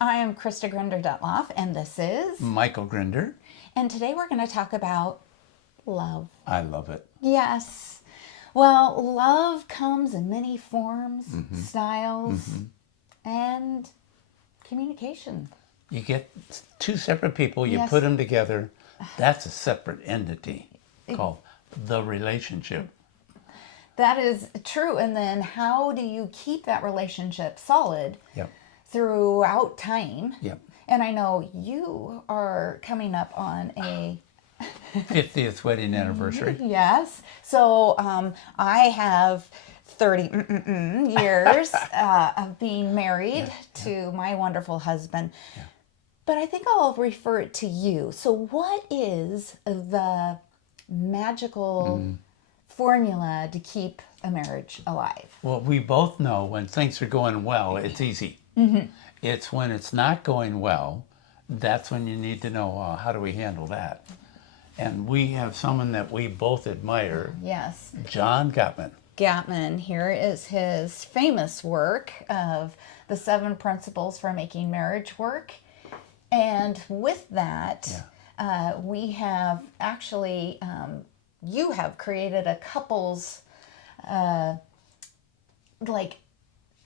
I am Krista Grinder and this is Michael Grinder. And today we're going to talk about love. I love it. Yes. Well, love comes in many forms, styles, and communication. You get two separate people, you Yes. put them together. That's a separate entity called the relationship. That is true. And then how do you keep that relationship solid Yep. throughout time? Yep. And I know you are coming up on a 50th wedding anniversary. Yes. So I have 30 years of being married to my wonderful husband. Yeah. But I think I'll refer it to you. So what is the magical formula to keep a marriage alive? Well, we both know when things are going well, it's easy. It's when it's not going well, that's when you need to know, how do we handle that? And we have someone that we both admire, Yes. John Gottman. Gottman, here is his famous work of the 7 principles for making marriage work. And with that, we have actually, you have created a couples like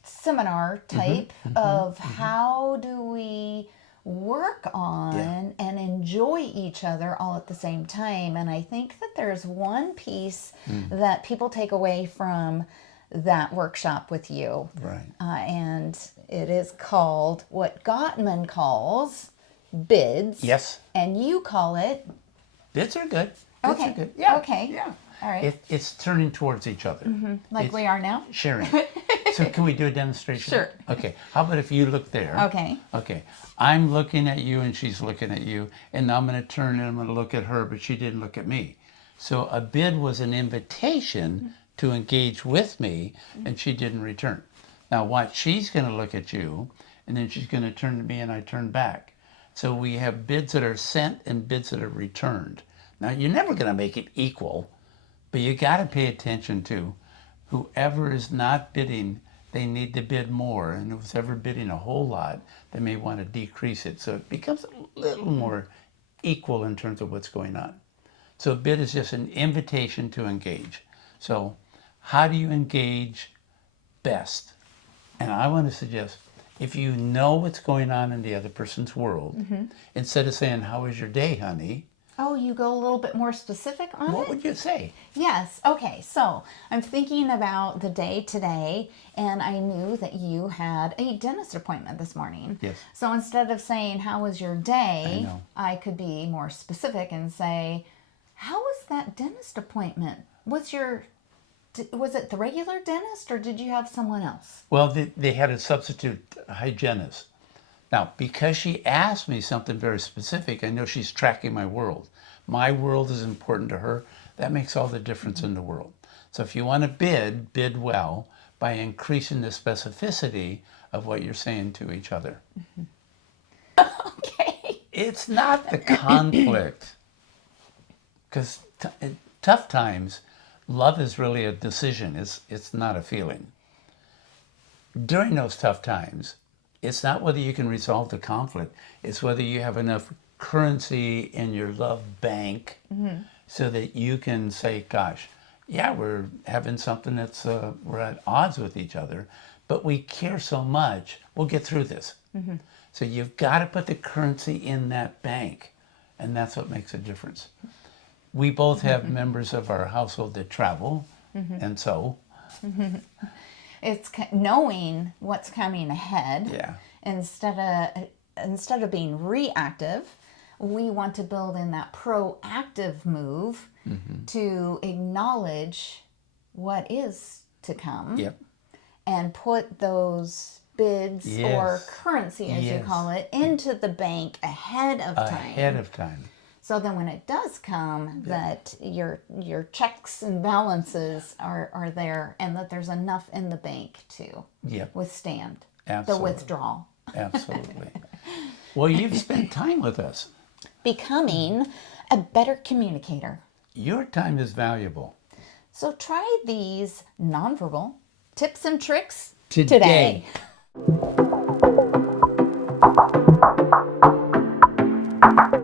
seminar type of how do we work on and enjoy each other all at the same time. And I think that there's one piece that people take away from that workshop with you. Right. And it is called what Gottman calls bids. Yes. And you call it... Bids are good. Bids Okay. are good. Yeah. Okay. Yeah. All right. It's turning towards each other. Like It's we are now? sharing. So can we do a demonstration? Sure. Okay. How about if you look there? Okay. Okay. I'm looking at you and she's looking at you, and I'm going to turn and I'm going to look at her, but she didn't look at me. So a bid was an invitation to engage with me, and she didn't return. Now watch, she's going to look at you, and then she's going to turn to me, and I turn back. So we have bids that are sent and bids that are returned. Now you're never going to make it equal, but you got to pay attention to whoever is not bidding. They need to bid more, and who's ever bidding a whole lot, they may want to decrease it. So it becomes a little more equal in terms of what's going on. So a bid is just an invitation to engage. So how do you engage best? And I want to suggest, if you know what's going on in the other person's world, instead of saying, "How was your day, honey?" Oh, you go a little bit more specific on what it? would you say? Yes. Okay. So I'm thinking about the day today, and I knew that you had a dentist appointment this morning. Yes. So instead of saying, "How was your day?" I know. I could be more specific and say, "How was that dentist appointment? Was it the regular dentist, or did you have someone else?" Well, they had a substitute hygienist. Now, because she asked me something very specific, I know she's tracking my world. My world is important to her. That makes all the difference in the world. So if you want to bid well by increasing the specificity of what you're saying to each other. Okay. It's not the conflict. Because in tough times, love is really a decision. It's not a feeling. During those tough times, it's not whether you can resolve the conflict. It's whether you have enough currency in your love bank so that you can say, "Gosh, yeah, we're having something that's, we're at odds with each other, but we care so much, we'll get through this." So you've got to put the currency in that bank, and that's what makes a difference. We both have members of our household that travel, and so... It's knowing what's coming ahead. Yeah. Instead of being reactive, we want to build in that proactive move to acknowledge what is to come. Yep. And put those bids or Yes. currency, as you Yes. call it, into the bank ahead of time. Ahead of time. So then when it does come, that your checks and balances are there, and that there's enough in the bank to Yep. withstand Absolutely. the withdrawal. Absolutely. Well, you've spent time with us. Becoming a better communicator. Your time is valuable. So try these nonverbal tips and tricks Today. today.